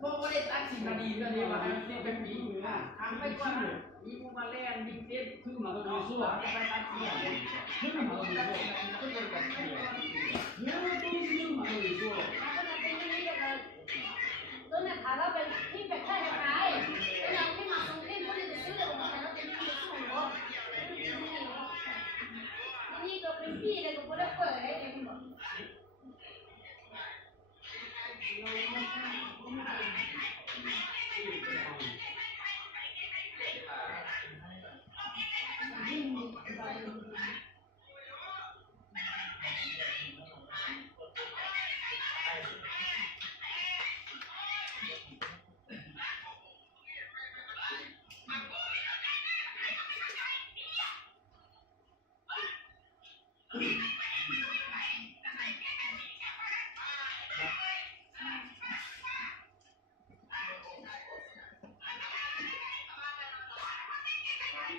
พวกว่าได้ตัดสินคดีก็ดีว่าให้เป็นปีอยู่นะทำไปก่อนนะมีผู้มาแล่นมีเด็ดคือมาต้องสู้ไปตัดสินคือมาต้องสู้คือเป็นแบบนี้เนี่ยต้องสู้มาต้องสู้ตัวเนี่ยถามว่าเป็นที่เป็นแค่ยังไงก็ยังไม่มาตรงนี้ก็เลยจะซื้อเลยผมแต่เราเป็นที่จะสู้หรอนี่ก็เป็นพี่เลยก็ไม่ได้เปิดให้เองหรอก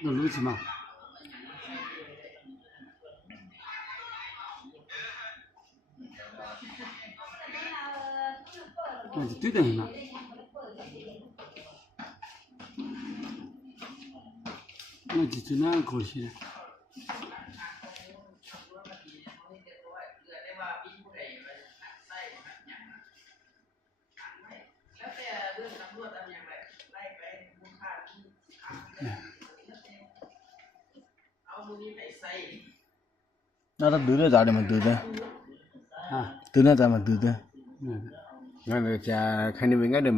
那路子嘛，那就对的很了，那就最难搞些。那他对的咋的嘛对的？啊，对的咋么对的？那个家看你们应该的。